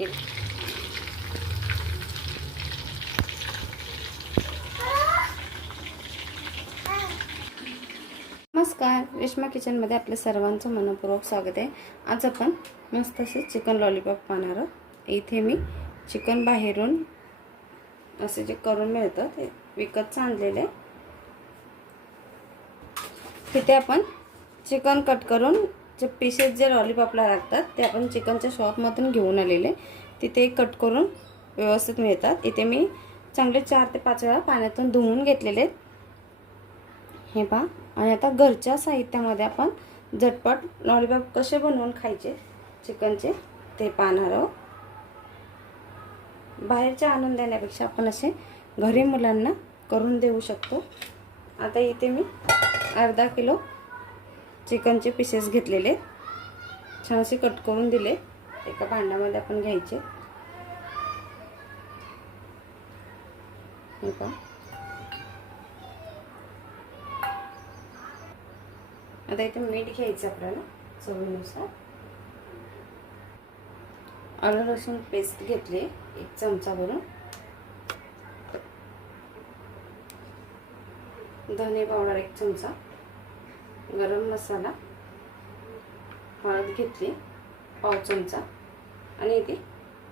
केली. नमस्कार रेश्मा किचनमध्ये आपल्या सर्वांचं मनपूर्वक स्वागत आहे. आज आपण मस्त असे चिकन लॉलीपॉप पाहणार आहोत. इथे मी चिकन बाहेरून असे जे करून मिळतं ते विकतचं आणलेलं आहे. तिथे आपण चिकन कट करून जे पीसेस जे लॉलीपॉपला लागतात ते आपण चिकनच्या शॉपमधून घेऊन आलेले. तिथे कट करून व्यवस्थित मिळतात. इथे मी चांगले चार ते पाच वेळा पाण्यातून धुवून घेतलेले आहेत. हे पहा. आणि आता घरच्या साहित्यामध्ये आपण झटपट लॉलीपॉप कसे बनवून खायचे चिकनचे ते पाहणार आहोत. बाहेरच्या आणून देण्यापेक्षा आपण असे घरी मुलांना करून देऊ शकतो. आता इथे मी अर्धा किलो चिकनचे पीसेस घेतलेले. छान असे कट करून दिले. एका भांड्यामध्ये आपण घ्यायचे. आता इथे मीठ घ्यायचं आपल्याला चवीनुसार. आलं लसूण पेस्ट घेतली एक चमचा भरून धने पावडर एक चमचा. गरम मसाला हळद घेतली पाव चमचा आणि इथे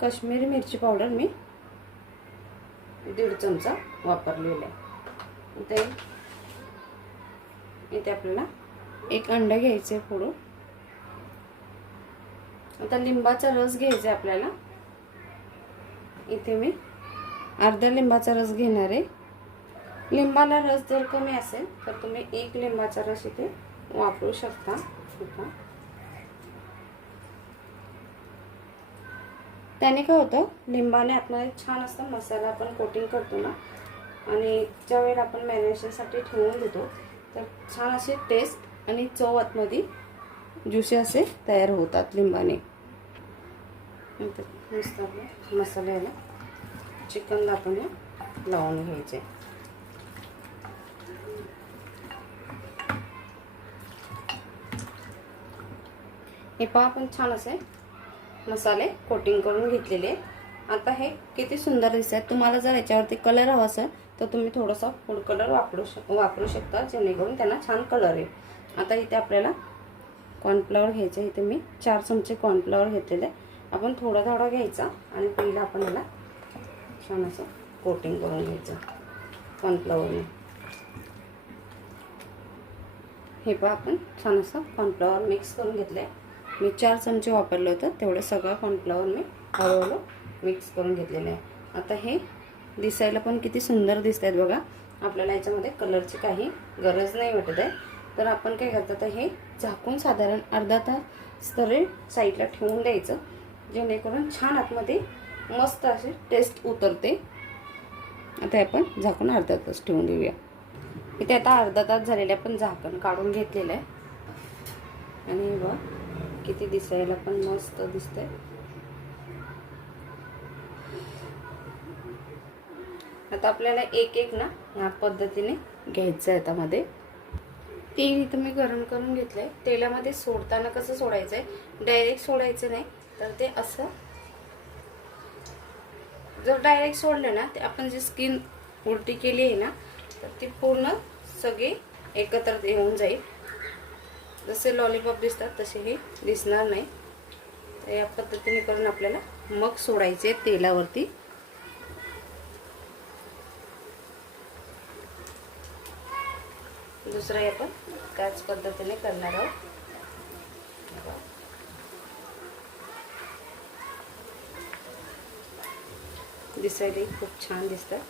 काश्मीरी मिरची पावडर मी दीड चमचा वापरलेला आहे. इथे इथे आपल्याला एक अंडा घ्यायचं आहे फोडून आता लिंबाचा रस घ्यायचा आपल्याला. इथे मी अर्धा लिंबाचा रस घेणार आहे. लिंबाला रस जर कमी असेल तर तुम्ही एक लिंबाचा रस इथे वापरू शकता. त्याने काय होतं लिंबाने आपल्याला छान असं मसाला आपण कोटिंग करतो ना आणि ज्या वेळेला आपण मॅरिनेशनसाठी ठेवून देतो तर छान असे टेस्ट आणि चव आतमध्ये ज्युसी असे तयार होतात लिंबाने. मस्त आपलं मसाल्याला चिकनला आपण लावून घ्यायचे. हे पहा आपण छान असे मसाले कोटिंग करून घेतलेले आता हे किती सुंदर दिसतात तुम्हाला जर याच्यावरती कलर हवा असेल तर तुम्ही थोडासा फूड कलर वापरू शक वापरू शकता जेणेकरून त्यांना छान कलर येईल. आता इथे आपल्याला कॉर्नफ्लॉवर घ्यायचे इथे मी चार चमचे कॉर्नफ्लॉवर घेतलेले आपण थोडा थोडा घ्यायचा आणि पहिला आपण याला छान असं कोटिंग करून घ्यायचं कॉर्नफ्लॉवरने हे पण आपण छान असं कॉर्नफ्लॉवर मिक्स करून घेतलं आहे मी चार चमचे वापरलं होतं. तेवढं सगळं कॉर्नफ्लॉवर मी हळूहळू मिक्स करून घेतलेलं आहे. आता हे दिसायला पण किती सुंदर दिसत आहेत बघा. आपल्याला याच्यामध्ये कलरची काही गरज नाही वाटत आहे. तर आपण काय करतो तर हे झाकून साधारण अर्धा तास तरी साईडला ठेवून द्यायचं. जेणेकरून छान आतमध्ये मस्त अशी टेस्ट उतरते. आता आपण झाकून अर्धा तास ठेवून देऊया. इथे आता अर्धा तास झालेले आपण झाकण काढून घेतलेलं आहे. आणि बघ. किती दिसायला पण मस्त दिसतंय. आता आपल्याला एक एक ना ह्या पद्धतीने घ्यायचं आहे त्यामध्ये तेल इथं मी गरम करून घेतलं आहे तेलामध्ये सोडताना कसं सोडायचं आहे डायरेक्ट सोडायचं नाही. तर ते असं जर डायरेक्ट सोडलं ना ते आपण जी स्किन उलटी केली आहे ना तर ती पूर्ण सगळी एकत्र येऊन जाईल. जसे लॉलीपॉप दिसतात तसे हे दिसणार नाही. तर या पद्धतीने करून आपल्याला मग सोडायचे तेलावरती. दुसरं आपण त्याच पद्धतीने करणार आहोत. दिसायलाही खूप छान दिसतात.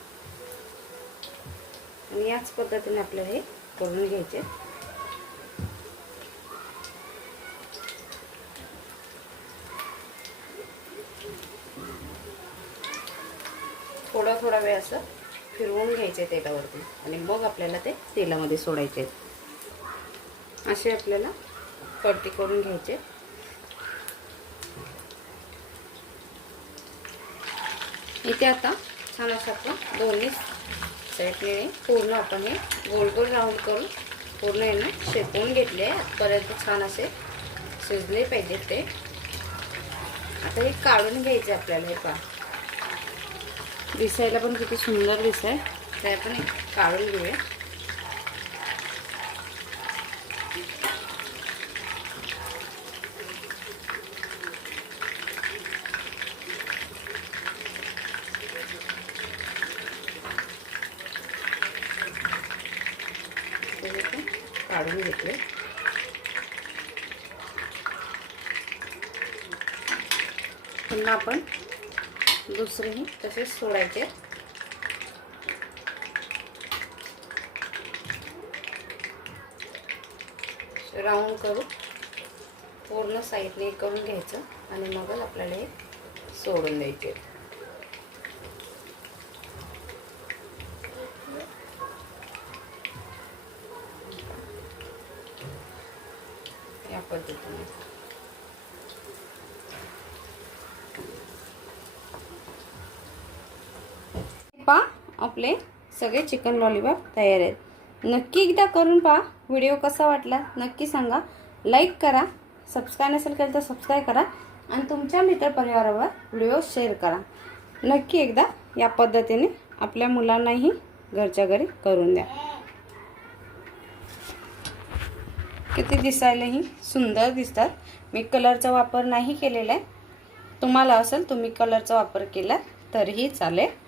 आणि याच पद्धतीने आपल्याला हे करून घ्यायचे. थोडा थोडा वेळ असं फिरवून घ्यायचे तेलावरती. आणि मग आपल्याला ते तेलामध्ये सोडायचे. असे आपल्याला कटी करून घ्यायचे. इथे आता छान असं आपण दोन्ही साईडने पूर्ण आपण हे गोल गोल राऊंड करून पूर्ण यांना शेकवून घेतले आजपर्यंत छान असे शिजले पाहिजेत ते. आता हे काढून घ्यायचे आपल्याला हे पा दिसायला पण किती सुंदर दिसतंय. ते आपण काढून घेऊया. पण काढून घेतले पुन्हा आपण दुसरेही तसेच सोडायचे. राऊंड करू. पूर्ण साईडने करून घ्यायचं आणि मगच आपल्याला हे सोडून द्यायचे. या पद्धतीने. पा आपले सगळे चिकन लॉलीपॉप तयार आहेत. नक्की एकदा करून पहा व्हिडिओ कसा वाटला नक्की सांगा. लाईक करा सबस्क्राईब नसेल केलं तर सबस्क्राईब करा आणि तुमच्या मित्रपरिवारावर व्हिडिओ शेअर करा. नक्की एकदा या पद्धतीने आपल्या मुलांनाही घरच्या घरी करून द्या. किती दिसायलाही सुंदर दिसतात. मी कलरचा वापर नाही केलेला आहे. तुम्हाला असेल तुम्ही कलरचा वापर केला तरीही चालेल.